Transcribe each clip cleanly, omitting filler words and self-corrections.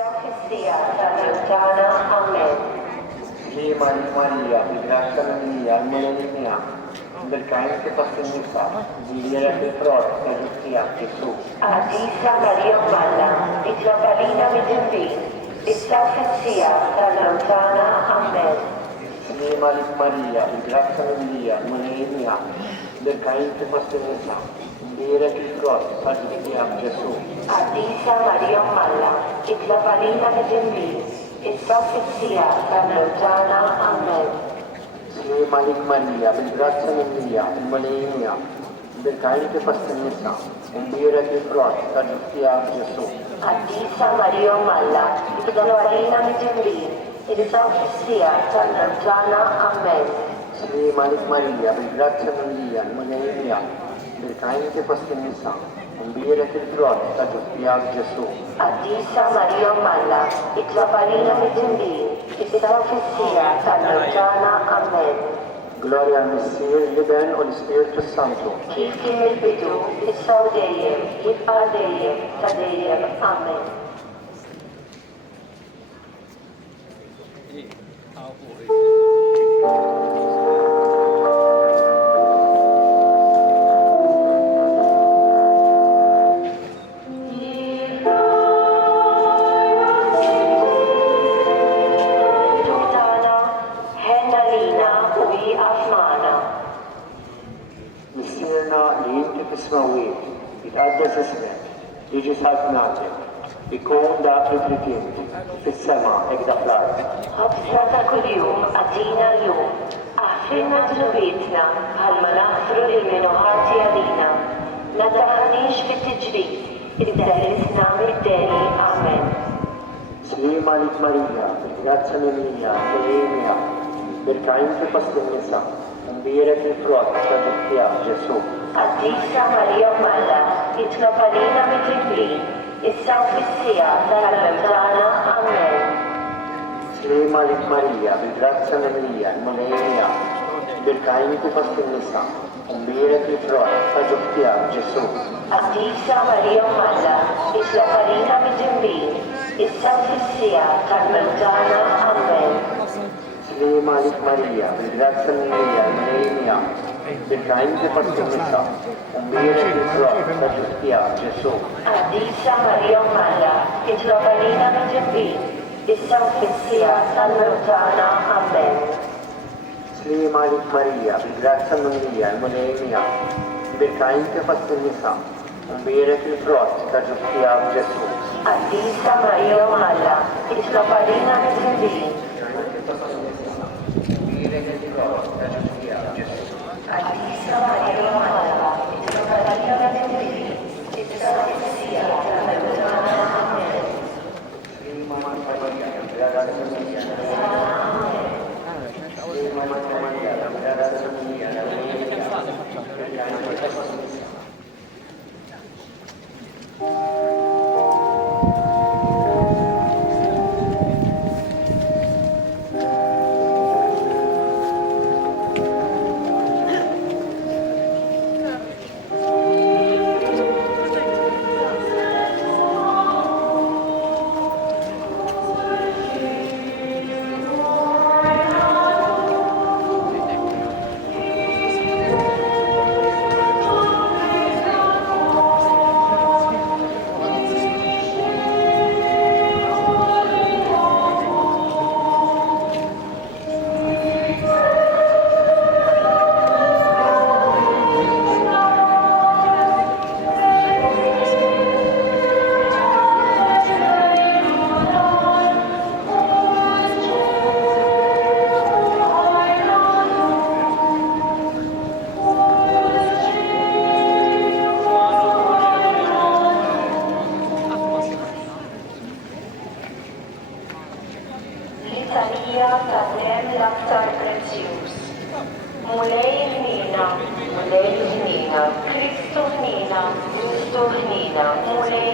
Profezia Salutana. Amen. Maria, grazia mia, mia, berkainë të pastërmisa, zilira të frorë, të gjustësia, Gesù. Adisa Maria Malla, Itlopalina Midimbi, Profezia Salutana. Amen. Maria, grazia mia, mia, berkainë të pastërmisa, zilira të frorë, të gjustësia, Gesù. Adisa Maria Malla, Itlopalina Midimbi, Profezia Salutana. Amen. Maria, grazia mia, mia, berkainë të pastërmisa, zilira të frorë, të gjustësia, Gesù. Adisa Maria Malla, Itlopalina Midimbi, Profezia Salutana. Amen. Maria, grazia mia, mia, berkainë të pastërmisa, zilira të frorë, të gjustësia, Gesù. Adisa Maria Malla, Itlopalina Midimbi, Profezia Salutana. Amen. Gloria al Messie, l'Eben o l'Spirito Santo. Kif kien il-bidu, issa u dejjem, jibqa' dejjem, ta' dejjem. Amen. Tutana, ħenna lina u jieqaf magħna. Missierna li inti tismawiet, jitqaddes ismek, jiġi saltnatek, ikun dak li trid inti, fis-sema hekk dak l-ard. Ħobsna ta' kuljum għatina llum, aħfirna dlubietna bħalma naħfru lil min ħarti għalina. La taħħanix fit-tiġrid, iddeħlisna mid-deni. Amen. Slima lik Marija, grazia mia, mia, berkainë të pastërmisa, zilira të frorë, të gjustësia, Gesù. Adisa Maria Malla, Itlopalina Midimbi, Profezia Salutana. Amen. Slima lik Marija, grazia mia, berkainë të pastërmisa, zilira të frorë, të gjustësia, Gesù. Adisa Maria Malla, Itlopalina Midimbi, Profezia Salutana. Amen. Slima lik Marija, grazia mia, berkainë të pastërmisa, zilira të frorë, të gjustësia, Gesù. Adisa Maria Malla, Itlopalina Midimbi, Profezia Salutana. Amen. Slima lik Marija, grazia mia, berkainë të pastërmisa, zilira të frorë, të gjustësia, Gesù. Adisa Maria Malla, Itlopalina Midimbi, Adisa Maria Malla, Itlopalina Midimbi, Profezia Salutana. Amen. Litanija tal-lem l-aktar prezzjuż. Mulej ħnina, Kristu ħnina, Justu ħnina, mulej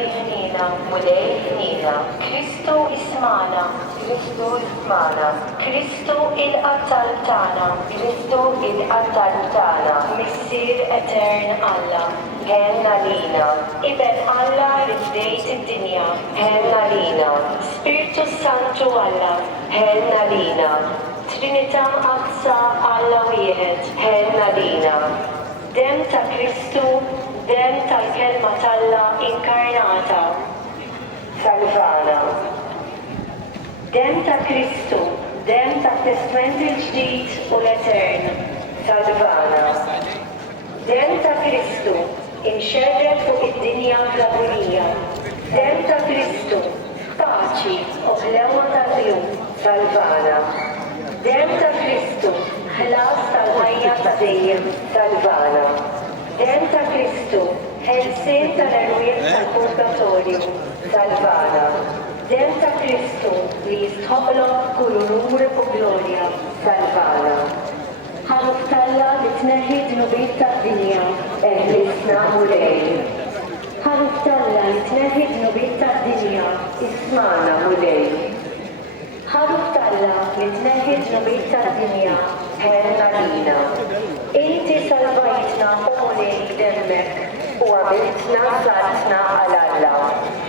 ħnina, Kristu ismana, Kristu ismana, Kristu il-qattal tagħna, Kristu il-qattal tagħna, Missier Etern Alla, ħenna lina, Iben Alla li bdejt id-dinja, ħenna lina, Spiritu Santu Alla, ħenna lina, Trinità Aqsa Alla wieħed, ħenna lina, Dem ta' Kristu, dem tal-kelma talla inkarnata, salvana. Dem ta' Kristu, dem ta' Testament il-ġdid u l-Etern, salvana. Dem ta' Kristu, inxerred fuq id-dinja glabulija. Dem ta' Kristu, paċi u ħlewa tal-jum, salvana. Dem ta' Kristu, ħlas tal-ħajja ta' dejjem, salvana. Dem ta' Kristu, ħelsien tal-erwieq tal-purgatorju, salvana. Dem ta' Kristu li jistħoqlok kull onur u glorja, salvana. Ħaruf talla li tneħħi dnubiet tad-dinja, eħlisna u lejl. Ħaruf talla li tneħħi dnubiet tad-dinja, ismana u lejl. Ħaruf talla li tneħħi dnubiet tad-dinja, ħenna lina. Inti salvajtna u lejk demmek u għamiltna saltna għal-Alla.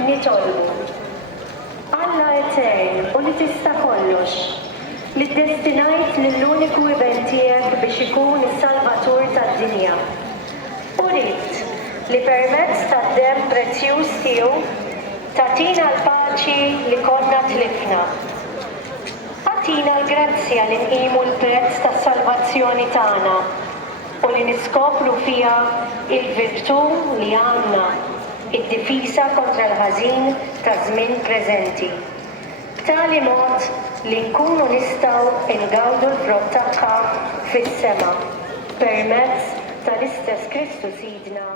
Nitolbu. Alla Etern u li tista' kollox, li ddestinajt lill-uniku iben tiegħek biex ikun is-salvatur tad-dinja. U rrid li permezz tad-demm prezzjuż tiegħu tagħtina l-paċi li konna tlifna. Għatina l-grazzja li nqimu l-prezz tas-salvazzjoni tagħna u li niskopru fiha il-virtù li għandna, id-difiża kontra l-ħażin ta' żmien preżenti. B'tali mod li nkunu nistgħu ingawdu l-frott tagħha fis-sema permezz tal-istess Kristu Sidna.